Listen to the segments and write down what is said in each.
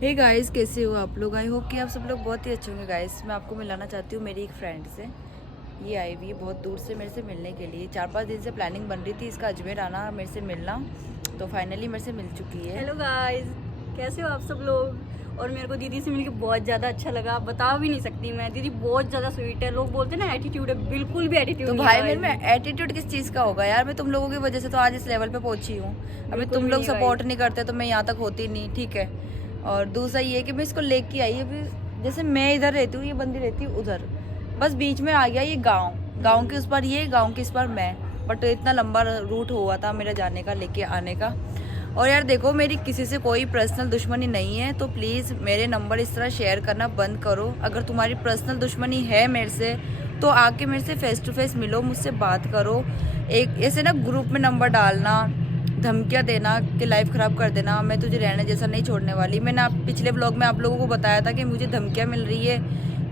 Hey guys, कैसे हो आप लोग? आई होप कि आप सब लोग बहुत ही अच्छे होंगे। गाइस, मैं आपको मिलाना चाहती हूँ मेरी एक फ्रेंड से। ये आई हुई है बहुत दूर से मेरे से मिलने के लिए। 4-5 दिन से प्लानिंग बन रही थी इसका अजमेर आना, मेरे से मिलना। तो फाइनली मेरे से मिल चुकी है। हेलो गाइस, कैसे हो आप सब लोग। और मेरे को दीदी से मिलकर बहुत ज़्यादा अच्छा लगा, बता भी नहीं सकती मैं। दीदी बहुत ज़्यादा स्वीट है। लोग बोलते हैं ना एटीट्यूड है, बिल्कुल भी एटीट्यूड तो नहीं भाई है मेरे गाइस। में एटीट्यूड किस चीज़ का होगा यार? मैं तुम लोगों की वजह से तो आज इस लेवल पे पहुंची हूँ। अभी बिल्कुल तुम भी लोग नहीं है सपोर्ट गाइस। नहीं करते तो मैं यहाँ तक होती नहीं, ठीक है। और दूसरा ये कि मैं इसको लेके आई अभी। जैसे मैं इधर रहती हूँ, ये बंदी रहती है उधर, बस बीच में आ गया ये गाँव। गाँव के उस पार ये, गाँव के इस पार मैं। बट इतना लंबा रूट हुआ था मेरा जाने का, लेके आने का। और यार देखो, मेरी किसी से कोई पर्सनल दुश्मनी नहीं है, तो प्लीज़ मेरे नंबर इस तरह शेयर करना बंद करो। अगर तुम्हारी पर्सनल दुश्मनी है मेरे से, तो आके मेरे से फेस टू फेस मिलो, मुझसे बात करो। एक ऐसे ना ग्रुप में नंबर डालना, धमकियाँ देना कि लाइफ ख़राब कर देना, मैं तुझे रहने जैसा नहीं छोड़ने वाली। मैंने आप पिछले व्लॉग में आप लोगों को बताया था कि मुझे धमकियाँ मिल रही है।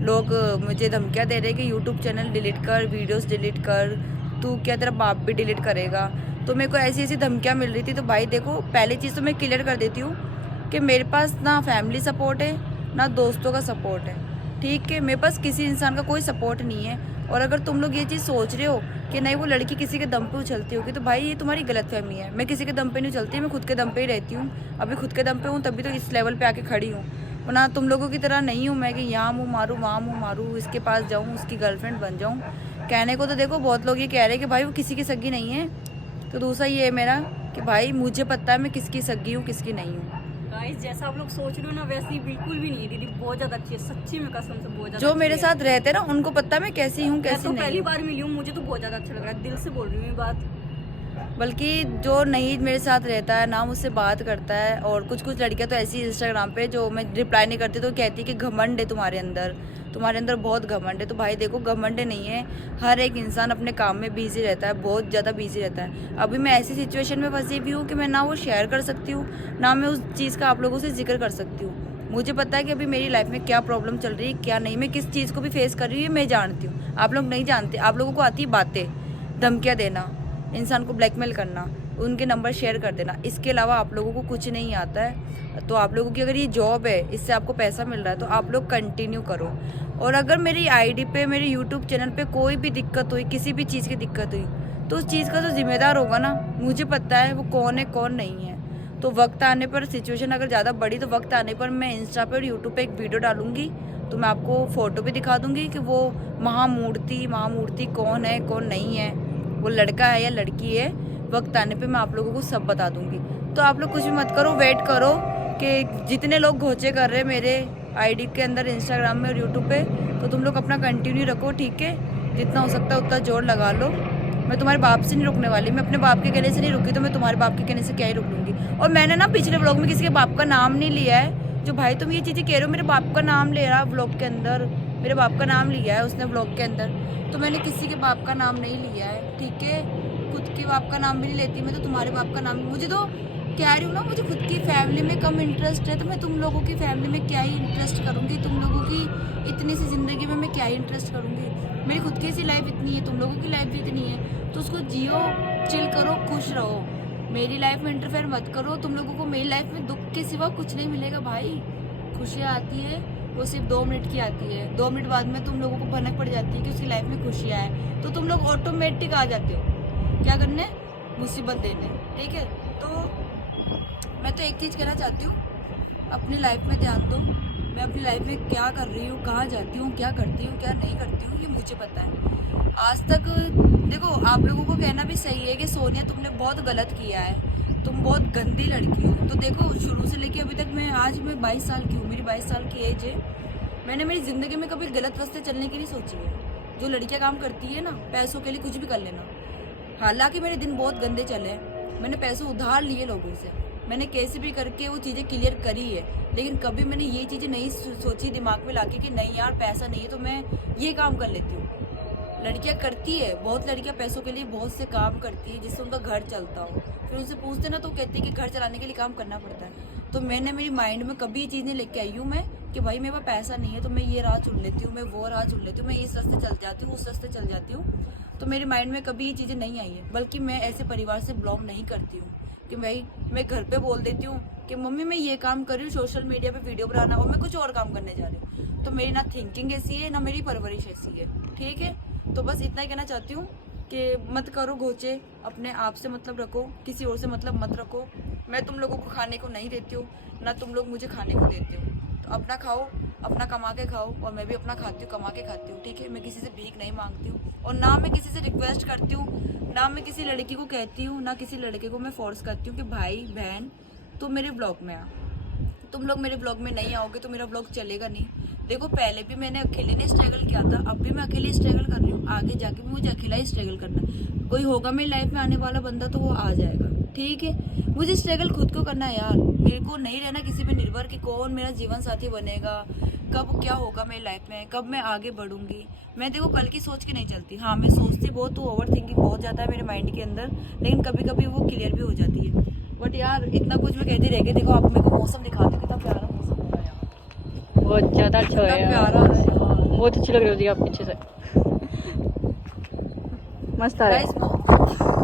लोग मुझे धमकियाँ दे रहे हैं कि यूट्यूब चैनल डिलीट कर, वीडियोस डिलीट कर, तू क्या तेरा बाप भी डिलीट करेगा। तो मेरे को ऐसी ऐसी धमकियाँ मिल रही थी। तो भाई देखो, पहली चीज़ तो मैं क्लियर कर देती हूँ कि मेरे पास ना फैमिली सपोर्ट है, ना दोस्तों का सपोर्ट है, ठीक है। मेरे पास किसी इंसान का कोई सपोर्ट नहीं है। और अगर तुम लोग ये चीज़ सोच रहे हो कि नहीं वो लड़की किसी के दम पे उछलती होगी, तो भाई ये तुम्हारी गलतफहमी है। मैं किसी के दम पे नहीं उछलती, मैं खुद के दम पे ही रहती हूँ। अभी खुद के दम पे हूँ, तभी तो इस लेवल पे आके खड़ी हूँ। वरना तुम लोगों की तरह नहीं हूँ मैं कि यहाँ मुँह मारूँ, वहाँ मुँह मारूँ, इसके पास जाऊँ, उसकी गर्लफ्रेंड बन जाऊँ। कहने को तो देखो बहुत लोग ये कह रहे हैं कि भाई वो किसी की सगी नहीं है। तो दूसरा ये है मेरा कि भाई मुझे पता है मैं किसकी सगी हूँ, किसकी नहीं हूँ। गाइस जैसा आप लोग सोच रहे हो ना, वैसे ही बिल्कुल भी नहीं है। दीदी बहुत ज़्यादा अच्छी है, सच्ची में कसम से बहुत ज़्यादा जो अच्छी मेरे है। साथ रहते हैं ना, उनको पता है मैं कैसी हूँ, मैं कैसी तो नहीं पहली हूँ। बार मिली हूँ, मुझे तो बहुत ज़्यादा अच्छा लग रहा है, दिल से बोल रही हूँ ये बात। बल्कि जो नहीं मेरे साथ रहता है ना, मुझसे बात करता है। और कुछ कुछ लड़कियां तो ऐसी इंस्टाग्राम पे, जो मैं रिप्लाई नहीं करती तो कहती कि घमंड है तुम्हारे अंदर, तुम्हारे अंदर बहुत घमंड है। तो भाई देखो, घमंड नहीं है। हर एक इंसान अपने काम में बिजी रहता है, बहुत ज़्यादा बिजी रहता है। अभी मैं ऐसी सिचुएशन में फंसी हुई हूँ कि मैं ना वो शेयर कर सकती हूँ, ना मैं उस चीज़ का आप लोगों से जिक्र कर सकती हूँ। मुझे पता है कि अभी मेरी लाइफ में क्या प्रॉब्लम चल रही है, क्या नहीं, मैं किस चीज़ को भी फेस कर रही हूँ, ये मैं जानती हूँ। आप लोग नहीं जानते। आप लोगों को आती है बातें, धमकियाँ देना, इंसान को ब्लैकमेल करना, उनके नंबर शेयर कर देना। इसके अलावा आप लोगों को कुछ नहीं आता है। तो आप लोगों की अगर ये जॉब है, इससे आपको पैसा मिल रहा है, तो आप लोग कंटिन्यू करो। और अगर मेरी आईडी पे, मेरे यूट्यूब चैनल पे कोई भी दिक्कत हुई, किसी भी चीज़ की दिक्कत हुई, तो उस चीज़ का तो जिम्मेदार होगा ना। मुझे पता है वो कौन है कौन नहीं है। तो वक्त आने पर, सिचुएशन अगर ज़्यादा बड़ी, तो वक्त आने पर मैं इंस्टा पे और यूट्यूब पे एक वीडियो डालूंगी। तो मैं आपको फ़ोटो भी दिखा दूंगी कि वो महामूर्ति महामूर्ति कौन है कौन नहीं है, वो लड़का है या लड़की है। वक्त आने पे मैं आप लोगों को सब बता दूंगी। तो आप लोग कुछ भी मत करो, वेट करो कि जितने लोग घोचे कर रहे हैं मेरे आईडी के अंदर, इंस्टाग्राम में और यूट्यूब पे, तो तुम लोग अपना कंटिन्यू रखो, ठीक है। जितना हो सकता है उतना जोर लगा लो। मैं तुम्हारे बाप से नहीं रुकने वाली, मैं अपने बाप के कहने से नहीं रुकी, तो मैं तुम्हारे बाप के कहने से क्या ही रुक लूँगी। और मैंने ना पिछले व्लॉग में किसी के बाप का नाम नहीं लिया है। जो भाई तुम ये चीज़ें कह रहे हो, मेरे बाप का नाम ले रहा व्लॉग के अंदर, मेरे बाप का नाम लिया है उसने व्लॉग के अंदर। तो मैंने किसी के बाप का नाम नहीं लिया है, ठीक है। खुद के बाप का नाम भी नहीं लेती मैं, तो तुम्हारे बाप का नाम, मुझे तो कह रही हूँ ना, मुझे खुद की फैमिली में कम इंटरेस्ट है। तो मैं तुम लोगों की फैमिली में क्या ही इंटरेस्ट करूँगी, तुम लोगों की इतनी सी ज़िंदगी में मैं क्या ही इंटरेस्ट करूँगी। मेरी खुद की सी लाइफ इतनी है, तुम लोगों की लाइफ भी इतनी है, तो उसको जियो, चिल करो, खुश रहो। मेरी लाइफ में इंटरफेयर मत करो। तुम लोगों को मेरी लाइफ में दुख के सिवा कुछ नहीं मिलेगा भाई। खुशियाँ आती है, वो सिर्फ 2 मिनट की आती है। 2 मिनट बाद में तुम लोगों को भनक पड़ जाती है कि उसकी लाइफ में खुशियाँ हैं, तो तुम लोग ऑटोमेटिक आ जाते हो क्या करने, मुसीबत देने, ठीक है। तो मैं तो एक चीज़ कहना चाहती हूँ, अपनी लाइफ में ध्यान दो। मैं अपनी लाइफ में क्या कर रही हूँ, कहाँ जाती हूँ, क्या करती हूँ, क्या नहीं करती हूँ, ये मुझे पता है। आज तक देखो, आप लोगों को कहना भी सही है कि सोनिया तुमने बहुत गलत किया है, तुम बहुत गंदी लड़की हो। तो देखो, शुरू से लेके अभी तक मैं 22 साल की हूँ, मेरी 22 साल की एज है। मैंने मेरी ज़िंदगी में कभी गलत रास्ते चलने की नहीं सोची है। जो लड़कियाँ काम करती है ना, पैसों के लिए कुछ भी कर लेना। हालांकि मेरे दिन बहुत गंदे चले, मैंने पैसे उधार लिए लोगों से, मैंने कैसे भी करके वो चीज़ें क्लियर करी है। लेकिन कभी मैंने ये चीज़ें नहीं सोची दिमाग में लाके कि नहीं यार पैसा नहीं है तो मैं ये काम कर लेती हूँ। लड़कियां करती है, बहुत लड़कियां पैसों के लिए बहुत से काम करती है जिससे उनका घर चलता हो। फिर उनसे पूछते ना तो कहते हैं कि घर चलाने के लिए काम करना पड़ता है। तो मैंने मेरी माइंड में कभी ये चीज़ नहीं लेके आई हूँ मैं कि भाई मेरे पास पैसा नहीं है तो मैं ये राह चुन लेती हूँ, मैं वो राह चुन लेती हूँ, मैं इस रास्ते चल जाती हूँ, उस रास्ते चल जाती हूँ। तो मेरे माइंड में कभी ये चीज़ें नहीं आई है। बल्कि मैं ऐसे परिवार से बिलोंग नहीं करती हूँ कि भाई मैं घर पे बोल देती हूँ कि मम्मी मैं ये काम कर रही हूँ, सोशल मीडिया पे वीडियो बनाना, और मैं कुछ और काम करने जा रही हूँ। तो मेरी ना थिंकिंग ऐसी है ना मेरी परवरिश ऐसी है, ठीक है। तो बस इतना ही कहना चाहती हूँ कि मत करो घोचे, अपने आप से मतलब रखो, किसी और से मतलब मत रखो। मैं तुम लोगों को खाने को नहीं देती हूँ, ना तुम लोग मुझे खाने को देते हो। तो अपना खाओ, अपना कमा के खाओ, और मैं भी अपना खाती हूँ, कमा के खाती हूँ, ठीक है। मैं किसी से भीख नहीं मांगती हूँ, और ना मैं किसी से रिक्वेस्ट करती हूँ, ना मैं किसी लड़की को कहती हूँ, ना किसी लड़के को मैं फोर्स करती हूँ कि भाई बहन तो मेरे ब्लॉग में आ। तुम लोग मेरे ब्लॉग में नहीं आओगे तो मेरा ब्लॉग चलेगा नहीं। देखो पहले भी मैंने अकेले ने स्ट्रगल किया था, अब भी मैं अकेले स्ट्रगल कर रही हूँ, आगे जाके भी मुझे अकेला ही स्ट्रगल करना है। कोई होगा मेरी लाइफ में आने वाला बंदा तो वो आ जाएगा, ठीक है। मुझे स्ट्रगल खुद को करना है यार, मेरे को नहीं रहना किसी पे निर्भर कि कौन मेरा जीवन साथी बनेगा, कब क्या होगा मेरी लाइफ में, कब मैं आगे बढ़ूंगी। मैं देखो कल की सोच के नहीं चलती। हाँ मैं सोचती बहुत हूँ, ओवर थिंकिंग बहुत ज़्यादा है मेरे माइंड के अंदर, लेकिन कभी कभी वो क्लियर भी हो जाती है। बट यार इतना कुछ मैं कहती रह गई। देखो आप मेरे को मौसम दिखाते हो, कितना प्यारा मौसम हो रहा है यहाँ, बहुत ज़्यादा अच्छा कितना है यार। प्यारा है यार। बहुत अच्छी लग रही होती है आप पीछे से। मस्त आ रहा है। Guys,